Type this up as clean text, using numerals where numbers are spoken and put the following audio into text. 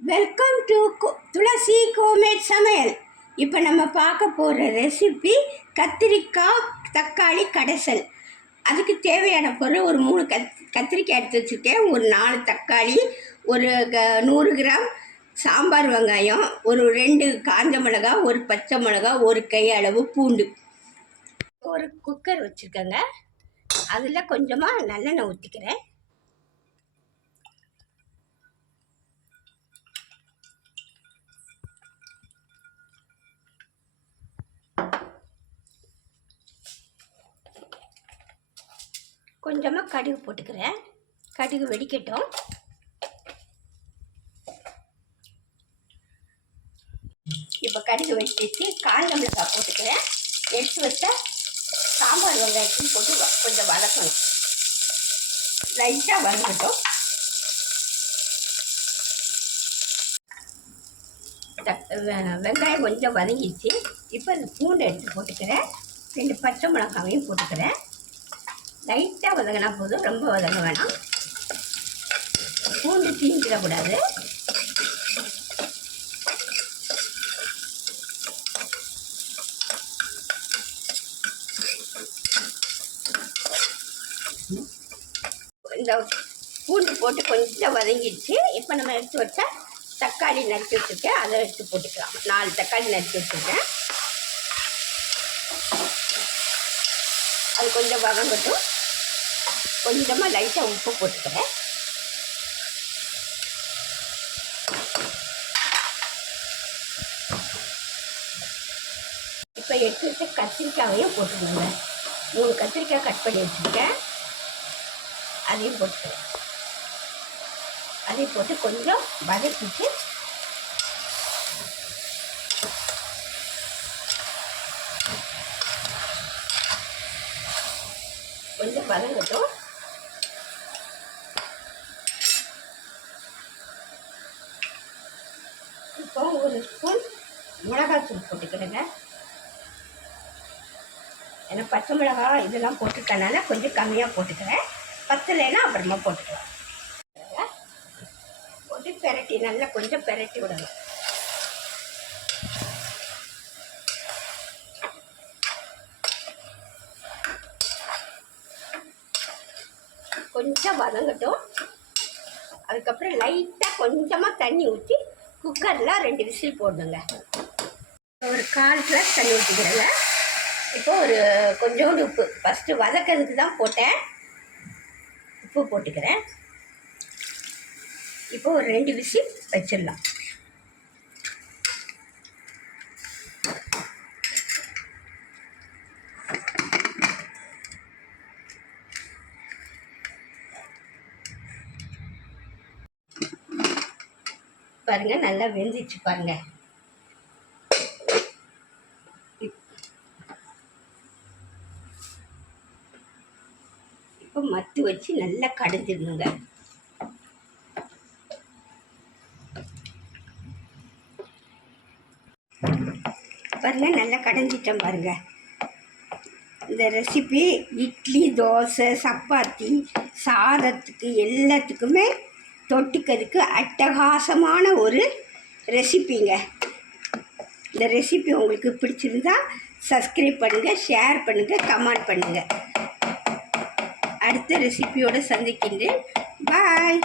Welcome to Thulasi homemade சமையல். இப்போ நம்ம பார்க்க போகிற ரெசிபி கத்திரிக்காய் தக்காளி கடைசல். அதுக்கு தேவையான பொருள் ஒரு 3 கத்திரிக்காய் எடுத்து வச்சுருக்கேன், ஒரு 4 தக்காளி, ஒரு 100 கிராம் சாம்பார் வெங்காயம், ஒரு 2 காஞ்ச மிளகா, ஒரு பச்சை மிளகா, ஒரு கை அளவு பூண்டு. ஒரு குக்கர் வச்சுருக்கேங்க, அதில் கொஞ்சமாக நல்லெண்ணெய் ஊற்றிக்கிறேன். கொஞ்சமாக கடுகு போட்டுக்கிறேன். கடுகு வெடிக்கட்டும். இப்போ கடுகு வெடிச்சிச்சு. காஞ்ச மிளகாய் போட்டுக்கிறேன். எடுத்து வச்ச சாம்பார் வெங்காயத்தையும் போட்டு கொஞ்சம் வதக்கணும். லைட்டாக வதக்கட்டும். வெங்காயம் கொஞ்சம் வதங்கிடுச்சு. இப்போ இந்த பூண்டை எடுத்து போட்டுக்கிறேன். 2 பச்சை மிளகாவையும் போட்டுக்கிறேன். லைட்டாக வதங்கினா போதும், ரொம்ப வதங்க வேணாம். பூண்டு தீஞ்சிடக்கூடாது. இந்த பூண்டு போட்டு கொஞ்சம் வதங்கிடுச்சு. இப்போ நம்ம எடுத்து வச்சா தக்காளி நறுக்கி வச்சுருக்கேன், அதை எடுத்து போட்டுக்கலாம். 4 தக்காளி நறுக்கி வச்சுருக்கேன். அது கொஞ்சம் வதங்கட்டும். கொஞ்சமாக லைட்டாக உப்பு போட்டுக்கிறேன். இப்போ எடுத்து வச்ச கத்திரிக்காயையும் போட்டுக்கோங்க. 3 கத்திரிக்காய் கட் பண்ணி வச்சுருக்கேன், அதையும் போட்டுக்கிறேன். அதையும் போட்டு கொஞ்சம் வதக்கிட்டு கொஞ்சம் வதங்கட்டும். இப்போ 1 ஸ்பூன் மிளகாய்த்தூள் போட்டுக்கிறேங்க. ஏன்னா பச்சை மிளகாய் இதெல்லாம் போட்டுக்கனால கொஞ்சம் கம்மியாக போட்டுக்கிறேன். பத்தலைன்னா அப்புறமா போட்டுக்கலாம். போட்டு பெரட்டி நல்லா கொஞ்சம் பெரட்டி விடணும். கொஞ்சம் வதங்கட்டும். அதுக்கப்புறம் லைட்டாக கொஞ்சமாக தண்ணி ஊற்றி குக்கரில் 2 விசில் போடணுங்க. ஒரு 1/4 கிளாஸ் தண்ணி ஊற்றிக்கிறேங்க. இப்போ ஒரு கொஞ்சோண்டு உப்பு, ஃபஸ்ட்டு வதக்கிறதுக்கு தான் போட்டேன், உப்பு போட்டுக்கிறேன். இப்போ ஒரு 2 விசில் வச்சிடலாம். பாருங்க, நல்லா வெந்துச்சு பாருங்க. இப்போ மத்து வச்சு நல்லா கடைஞ்சிடணுங்க. பாருங்க, நல்லா கடைஞ்சிட்டேன் பாருங்க. இந்த ரெசிபி இட்லி, தோசை, சப்பாத்தி, சாதத்துக்கு எல்லாத்துக்குமே தொட்டுக்கிறதுக்கு அட்டகாசமான ஒரு ரெசிபிங்க. இந்த ரெசிபி உங்களுக்கு பிடிச்சிருந்தா சப்ஸ்கிரைப் பண்ணுங்கள், ஷேர் பண்ணுங்கள், கமெண்ட் பண்ணுங்கள். அடுத்த ரெசிபியோடு சந்திக்கின்றேன். பாய்.